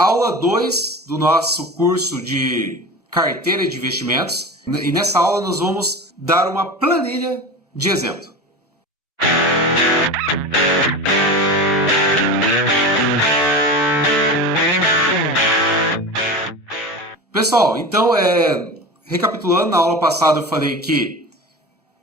aula 2 do nosso curso de carteira de investimentos. E nessa aula nós vamos dar uma planilha de exemplo. Pessoal, então, recapitulando, na aula passada eu falei que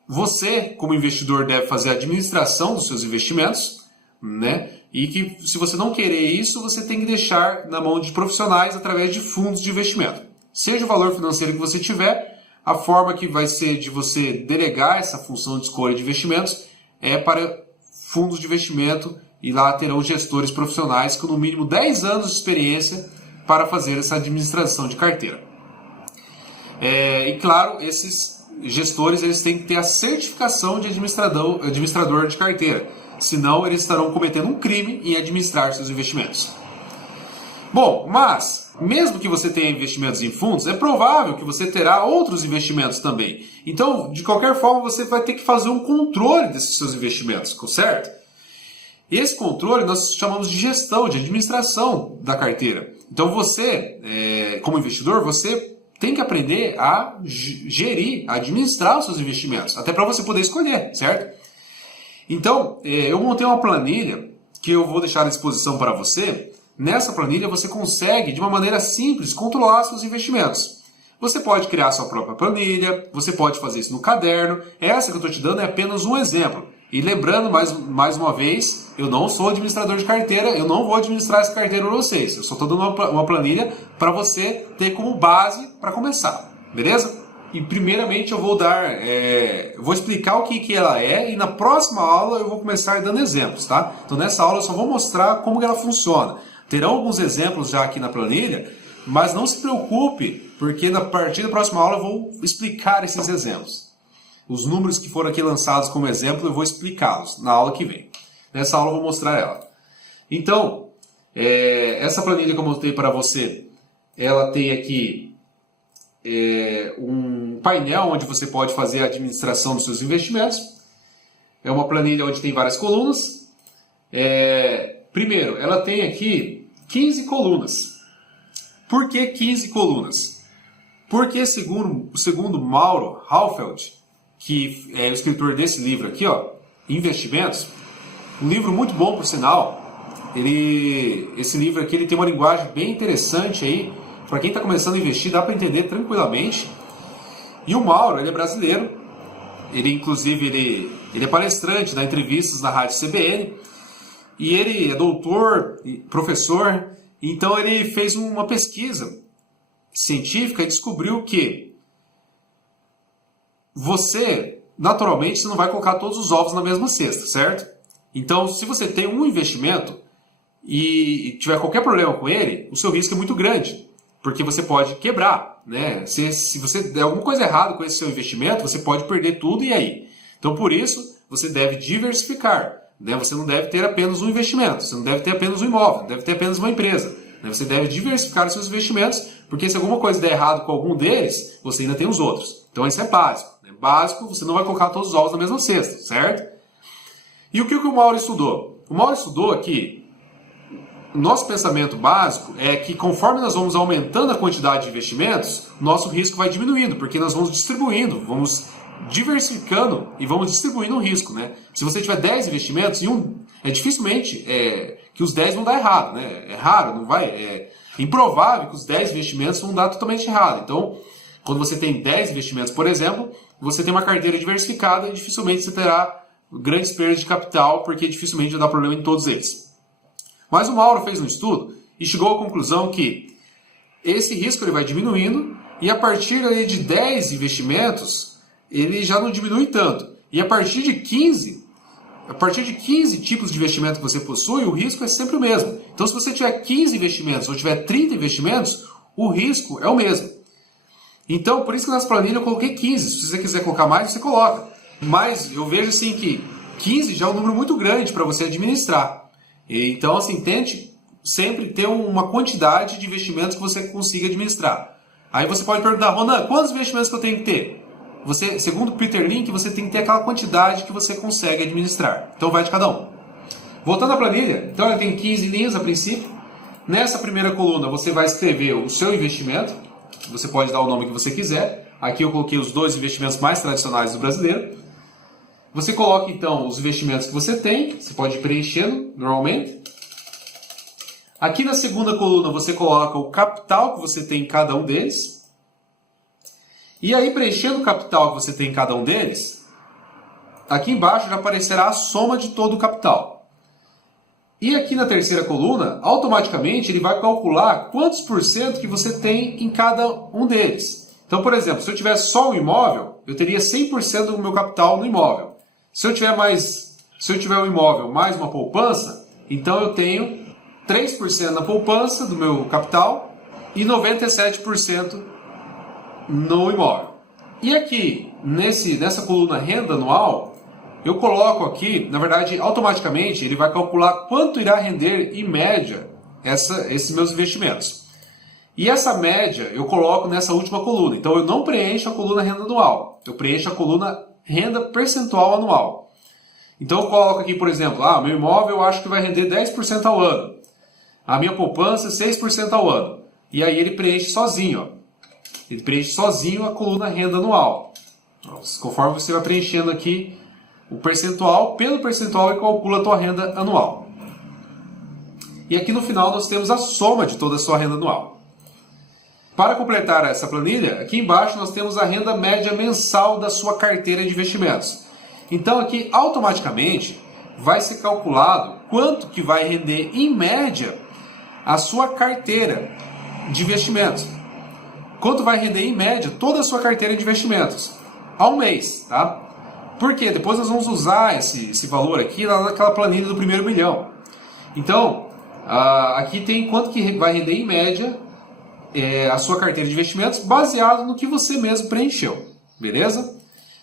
você, como investidor, deve fazer a administração dos seus investimentos, né? E que, se você não querer isso, você tem que deixar na mão de profissionais através de fundos de investimento. Seja o valor financeiro que você tiver, a forma que vai ser de você delegar essa função de escolha de investimentos é para fundos de investimento, e lá terão gestores profissionais com no mínimo 10 anos de experiência para fazer essa administração de carteira. E claro, esses gestores eles têm que ter a certificação de administrador de carteira, senão eles estarão cometendo um crime em administrar seus investimentos. Bom, mas mesmo que você tenha investimentos em fundos, é provável que você terá outros investimentos também. Então, de qualquer forma, você vai ter que fazer um controle desses seus investimentos, certo? Esse controle nós chamamos de gestão, de administração da carteira. Então você, como investidor, você tem que aprender a gerir, a administrar os seus investimentos, até para você poder escolher, certo? Então, eu montei uma planilha que eu vou deixar à disposição para você. Nessa planilha você consegue, de uma maneira simples, controlar seus investimentos. Você pode criar sua própria planilha, você pode fazer isso no caderno. Essa que eu estou te dando é apenas um exemplo. E lembrando, mais uma vez, eu não sou administrador de carteira, eu não vou administrar essa carteira para vocês. Eu só estou dando uma planilha para você ter como base para começar, beleza? E primeiramente eu vou vou explicar o que ela é, e na próxima aula eu vou começar dando exemplos, tá? Então nessa aula eu só vou mostrar como que ela funciona. Terão alguns exemplos já aqui na planilha, mas não se preocupe, porque a partir da próxima aula eu vou explicar esses exemplos. Os números que foram aqui lançados como exemplo, eu vou explicá-los na aula que vem. Nessa aula eu vou mostrar ela. Então, essa planilha que eu mostrei para você, ela tem aqui um painel onde você pode fazer a administração dos seus investimentos. É uma planilha onde tem várias colunas. Primeiro, ela tem aqui 15 colunas. Por que 15 colunas? Porque segundo Mauro Halfeld, que é o escritor desse livro aqui, ó, Investimentos, um livro muito bom por sinal. Esse livro aqui ele tem uma linguagem bem interessante aí, para quem está começando a investir, dá para entender tranquilamente. E o Mauro, ele é brasileiro, inclusive ele é palestrante, dá entrevistas na rádio CBN, e ele é doutor, professor, então ele fez uma pesquisa científica e descobriu que você, naturalmente, você não vai colocar todos os ovos na mesma cesta, certo? Então, se você tem um investimento e tiver qualquer problema com ele, o seu risco é muito grande, porque você pode quebrar, né? Se você der alguma coisa errada com esse seu investimento, você pode perder tudo, e aí? Então, por isso, você deve diversificar, né? Você não deve ter apenas um investimento, você não deve ter apenas um imóvel, não deve ter apenas uma empresa, né? Você deve diversificar os seus investimentos, porque se alguma coisa der errado com algum deles, você ainda tem os outros. Então, isso é básico. Básico, você não vai colocar todos os ovos na mesma cesta, certo? E o que o Mauro estudou? O Mauro estudou que o nosso pensamento básico é que conforme nós vamos aumentando a quantidade de investimentos, nosso risco vai diminuindo, porque nós vamos distribuindo, vamos diversificando e vamos distribuindo o risco, né? Se você tiver 10 investimentos, dificilmente que os 10 vão dar errado, né? É raro, não vai, é improvável que os 10 investimentos vão dar totalmente errado. Então, quando você tem 10 investimentos, por exemplo, você tem uma carteira diversificada e dificilmente você terá grandes perdas de capital, porque dificilmente vai dar problema em todos eles. Mas o Mauro fez um estudo e chegou à conclusão que esse risco ele vai diminuindo, e a partir de 10 investimentos, ele já não diminui tanto. E a partir de 15 tipos de investimento que você possui, o risco é sempre o mesmo. Então, se você tiver 15 investimentos ou tiver 30 investimentos, o risco é o mesmo. Então, por isso que nessa planilha eu coloquei 15. Se você quiser colocar mais, você coloca. Mas eu vejo assim que 15 já é um número muito grande para você administrar. Então, assim, tente sempre ter uma quantidade de investimentos que você consiga administrar. Aí você pode perguntar, Ronan, quantos investimentos que eu tenho que ter? Você, segundo Peter Link, você tem que ter aquela quantidade que você consegue administrar. Então vai de cada um. Voltando à planilha, então ela tem 15 linhas a princípio. Nessa primeira coluna você vai escrever o seu investimento, você pode dar o nome que você quiser. Aqui eu coloquei os 2 investimentos mais tradicionais do brasileiro. Você coloca então os investimentos que você tem, você pode ir preenchendo normalmente. Aqui na segunda coluna você coloca o capital que você tem em cada um deles. E aí, preenchendo o capital que você tem em cada um deles, aqui embaixo já aparecerá a soma de todo o capital. E aqui na terceira coluna, automaticamente ele vai calcular quantos por cento que você tem em cada um deles. Então, por exemplo, se eu tivesse só um imóvel, eu teria 100% do meu capital no imóvel. Se eu tiver um imóvel mais uma poupança, então eu tenho 3% na poupança do meu capital e 97% no imóvel. E aqui, nessa coluna renda anual, eu coloco aqui, na verdade, automaticamente, ele vai calcular quanto irá render em média esses meus investimentos. E essa média eu coloco nessa última coluna. Então eu não preencho a coluna renda anual, eu preencho a coluna renda percentual anual. Então eu coloco aqui, por exemplo, meu imóvel eu acho que vai render 10% ao ano. A minha poupança 6% ao ano. E aí ele preenche sozinho, ó. Ele preenche sozinho a coluna renda anual. Conforme você vai preenchendo aqui o percentual, pelo percentual ele calcula a tua renda anual. E aqui no final nós temos a soma de toda a sua renda anual. Para completar essa planilha, aqui embaixo nós temos a renda média mensal da sua carteira de investimentos. Então aqui automaticamente vai ser calculado quanto que vai render em média a sua carteira de investimentos. Quanto vai render em média toda a sua carteira de investimentos ao mês, tá? Porque depois nós vamos usar esse valor aqui lá naquela planilha do primeiro milhão. Então, aqui tem quanto que vai render em média a sua carteira de investimentos baseado no que você mesmo preencheu, beleza?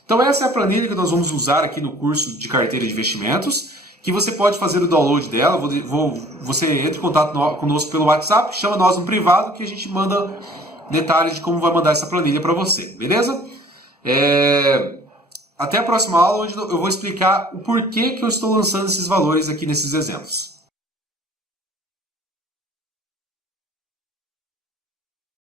Então essa é a planilha que nós vamos usar aqui no curso de carteira de investimentos, que você pode fazer o download dela. Você entra em contato conosco pelo WhatsApp, chama nós no privado que a gente manda detalhes de como vai mandar essa planilha para você, beleza? Até a próxima aula, onde eu vou explicar o porquê que eu estou lançando esses valores aqui nesses exemplos.